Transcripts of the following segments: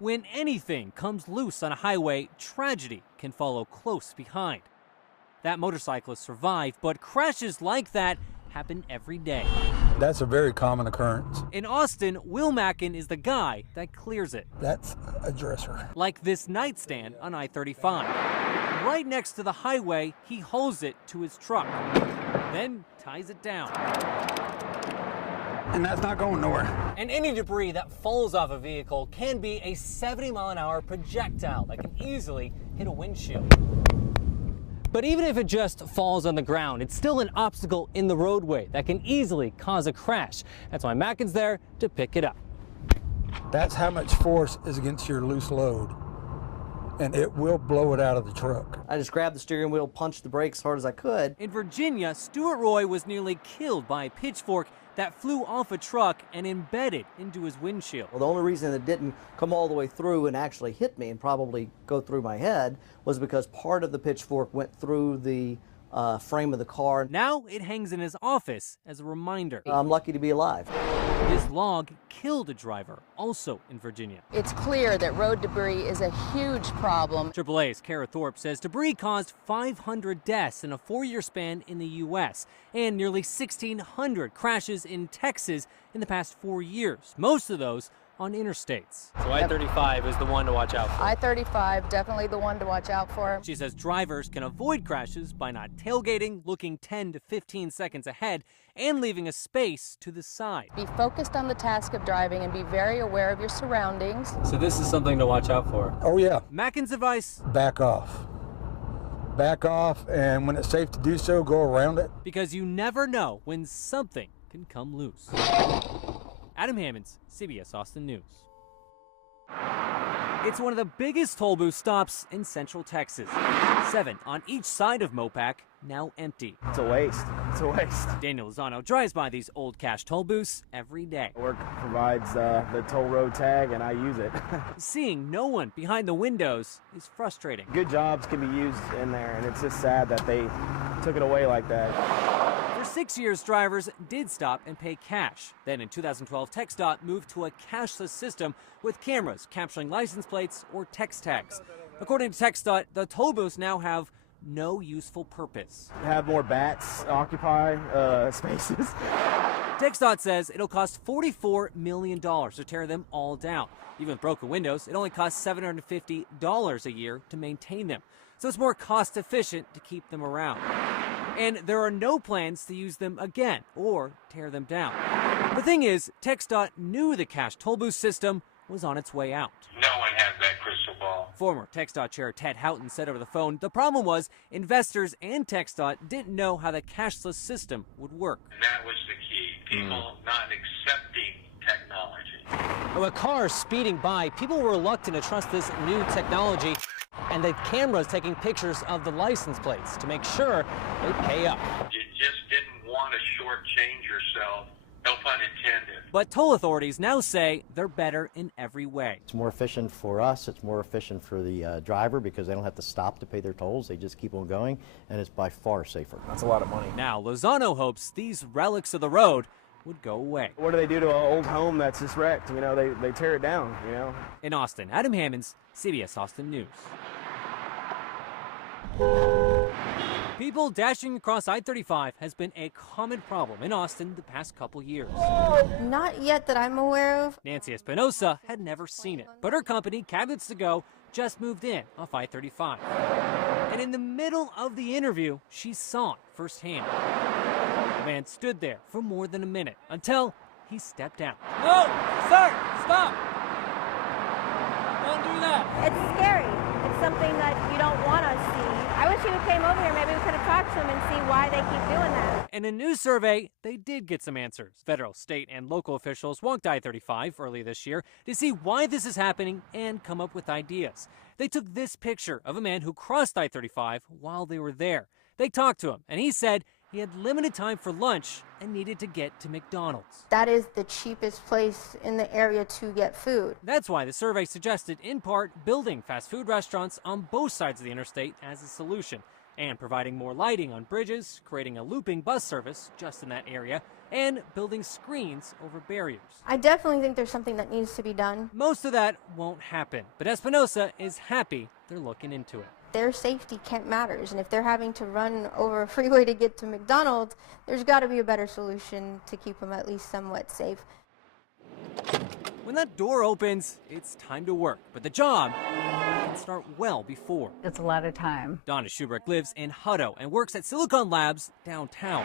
When anything comes loose on a highway, tragedy can follow close behind. That motorcyclist survived, but crashes like that happen every day. That's a very common occurrence. In Austin, Will Mackin is the guy that clears it. That's a dresser. Like this nightstand on I-35. Right next to the highway, he hauls it to his truck, then ties it down. And that's not going nowhere. And any debris that falls off a vehicle can be a 70-mile-an-hour projectile that can easily hit a windshield. But even if it just falls on the ground, it's still an obstacle in the roadway that can easily cause a crash. That's why Mackin's there to pick it up. That's how much force is against your loose load, and it will blow it out of the truck. I just grabbed the steering wheel, punched the brakes as hard as I could. In Virginia, Stuart Roy was nearly killed by a pitchfork that flew off a truck and embedded into his windshield. Well, the only reason it didn't come all the way through and actually hit me and probably go through my head was because part of the pitchfork went through the frame of the car. Now it hangs in his office as a reminder. I'm lucky to be alive. This log killed a driver, also in Virginia. It's clear that road debris is a huge problem. AAA's Kara Thorpe says debris caused 500 deaths in a 4-year span in the U.S. and nearly 1,600 crashes in Texas in the past 4 years, most of those on interstates. So I-35 is the one to watch out for. I-35, definitely the one to watch out for. She says drivers can avoid crashes by not tailgating, looking 10 to 15 seconds ahead, and leaving a space to the side. Be focused on the task of driving and be very aware of your surroundings. So this is something to watch out for. Oh yeah. Mackin's advice? Back off. Back off, and when it's safe to do so, go around it. Because you never know when something can come loose. Adam Hammons, CBS Austin News. It's one of the biggest toll booth stops in Central Texas. 7 on each side of Mopac, now empty. It's a waste. It's a waste. Daniel Lozano drives by these old cash toll booths every day. Work provides the toll road tag, and I use it. Seeing no one behind the windows is frustrating. Good jobs can be used in there, and it's just sad that they took it away like that. For 6 years, drivers did stop and pay cash. Then in 2012, TxDOT moved to a cashless system with cameras capturing license plates or text tags. According to TxDOT, the toll booths now have no useful purpose. Have more bats occupy spaces. TxDOT says it'll cost $44 million to tear them all down. Even with broken windows, it only costs $750 a year to maintain them. So it's more cost efficient to keep them around. And there are no plans to use them again or tear them down. The thing is, TxDOT knew the cash toll booth system was on its way out. No one has that crystal ball. Former TxDOT Chair Ted Houghton said over the phone, the problem was investors and TxDOT didn't know how the cashless system would work. And that was the key. People not accepting technology. With cars speeding by, people were reluctant to trust this new technology, and the cameras taking pictures of the license plates to make sure they pay up. You just didn't want to shortchange yourself, no pun intended. But toll authorities now say they're better in every way. It's more efficient for us, it's more efficient for the driver because they don't have to stop to pay their tolls, they just keep on going, and it's by far safer. That's a lot of money. Now, Lozano hopes these relics of the road would go away. What do they do to an old home that's just wrecked? You know, they tear it down, you know. In Austin, Adam Hammons, CBS Austin News. People dashing across I-35 has been a common problem in Austin the past couple years. Not yet that I'm aware of. Nancy Espinosa had never seen it, but her company, Cabinets to Go, just moved in off I-35. And in the middle of the interview, she saw it firsthand. The man stood there for more than a minute until he stepped out. No, sir, stop! Don't do that. It's scary. It's something that you don't want to see. I wish he would came over here. Maybe we could have talked to him and see why they keep doing that. In a new survey, they did get some answers. Federal, state, and local officials walked I-35 early this year to see why this is happening and come up with ideas. They took this picture of a man who crossed I-35 while they were there. They talked to him, and he said he had limited time for lunch and needed to get to McDonald's. That is the cheapest place in the area to get food. That's why the survey suggested, in part, building fast food restaurants on both sides of the interstate as a solution. and providing more lighting on bridges, creating a looping bus service just in that area, and building screens over barriers. I definitely think there's something that needs to be done. Most of that won't happen, but Espinosa is happy they're looking into it. Their safety matters, and if they're having to run over a freeway to get to McDonald's, there's got to be a better solution to keep them at least somewhat safe. When that door opens, it's time to work, but the job can start well before. It's a lot of time. Donna Schuberg lives in Hutto and works at Silicon Labs downtown.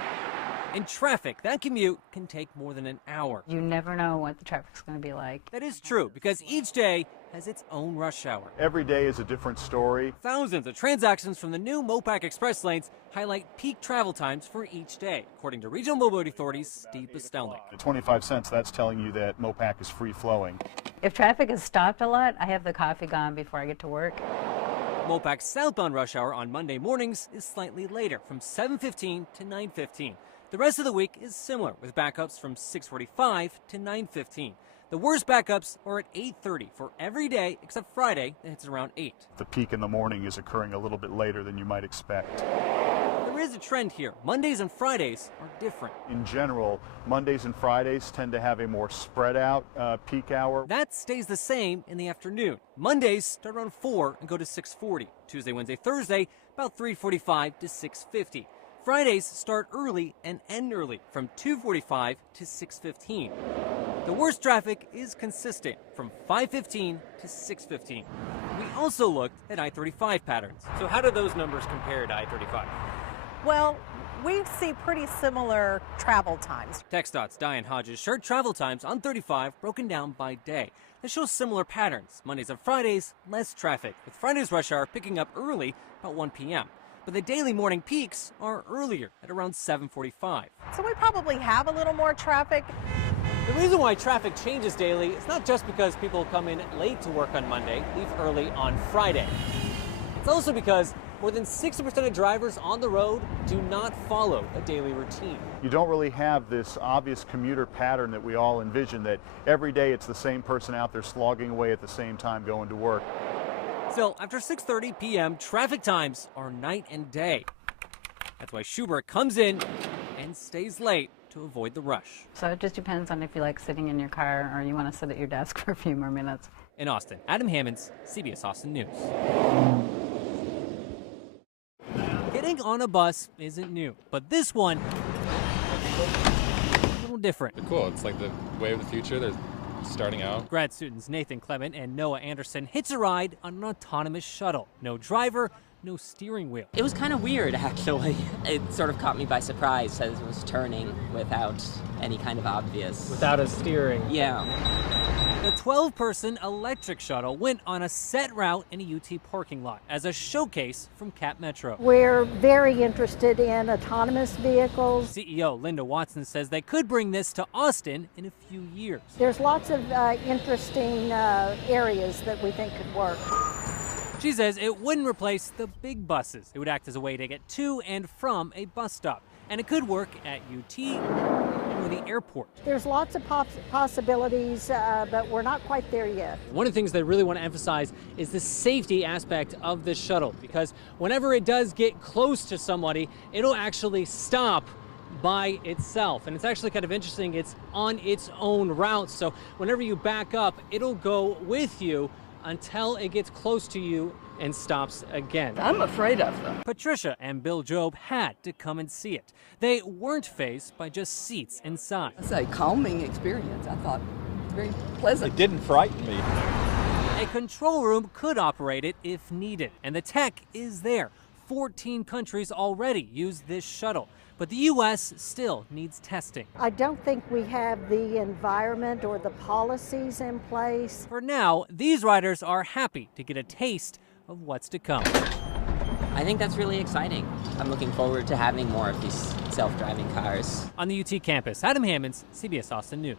In traffic, that commute can take more than an hour. You never know what the traffic's going to be like. That is true, because each day has its own rush hour. Every day is a different story. Thousands of transactions from the new Mopac Express lanes highlight peak travel times for each day, according to Regional Mobility Authority's Steve Bustelnik. At 25 cents, that's telling you that Mopac is free flowing. If traffic is stopped a lot, I have the coffee gone before I get to work. Mopac's southbound rush hour on Monday mornings is slightly later, from 7:15 to 9:15. The rest of the week is similar, with backups from 6:45 to 9:15. The worst backups are at 8:30 for every day except Friday, and it's around 8. The peak in the morning is occurring a little bit later than you might expect. There is a trend here. Mondays and Fridays are different. In general, Mondays and Fridays tend to have a more spread out peak hour. That stays the same in the afternoon. Mondays start around 4 and go to 6:40. Tuesday, Wednesday, Thursday, about 3:45 to 6:50. Fridays start early and end early, from 2:45 to 6:15. The worst traffic is consistent, from 5:15 to 6:15. We also looked at I-35 patterns. So how do those numbers compare to I-35? Well, we see pretty similar travel times. TxDOT's Diane Hodges shared travel times on 35 broken down by day. They show similar patterns. Mondays and Fridays, less traffic, with Friday's rush hour picking up early, about 1 p.m. But the daily morning peaks are earlier, at around 7:45. So we probably have a little more traffic. The reason why traffic changes daily is not just because people come in late to work on Monday, leave early on Friday. It's also because more than 60% of drivers on the road do not follow a daily routine. You don't really have this obvious commuter pattern that we all envision, that every day it's the same person out there slogging away at the same time going to work. Still, after 6:30 p.m., traffic times are night and day. That's why Schubert comes in and stays late to avoid the rush. So it just depends on if you like sitting in your car or you want to sit at your desk for a few more minutes. In Austin, Adam Hammons, CBS Austin News. Getting on a bus isn't new, but this one, a little different. Cool, it's like the way of the future. They're starting out. Grad students Nathan Clement and Noah Anderson hitch a ride on an autonomous shuttle. No driver, no steering wheel. It was kind of weird, actually. It sort of caught me by surprise as it was turning without any kind of obvious... Without a steering. Yeah. The 12-person electric shuttle went on a set route in a UT parking lot as a showcase from Cap Metro. We're very interested in autonomous vehicles. CEO Linda Watson says they could bring this to Austin in a few years. There's lots of interesting areas that we think could work. She says it wouldn't replace the big buses. It would act as a way to get to and from a bus stop. And it could work at UT or the airport. There's lots of possibilities, but we're not quite there yet. One of the things they really want to emphasize is the safety aspect of this shuttle, because whenever it does get close to somebody, it'll actually stop by itself. And it's actually kind of interesting. It's on its own route. So whenever you back up, it'll go with you until it gets close to you and stops again. I'm afraid of them. Patricia and Bill Job had to come and see it. They weren't faced by just seats inside. It's a calming experience. I thought very pleasant. It didn't frighten me. A control room could operate it if needed, and the tech is there. 14 countries already use this shuttle, but the U.S. still needs testing. I don't think we have the environment or the policies in place. For now, these riders are happy to get a taste of what's to come. I think that's really exciting. I'm looking forward to having more of these self-driving cars. On the UT campus, Adam Hammons, CBS Austin News.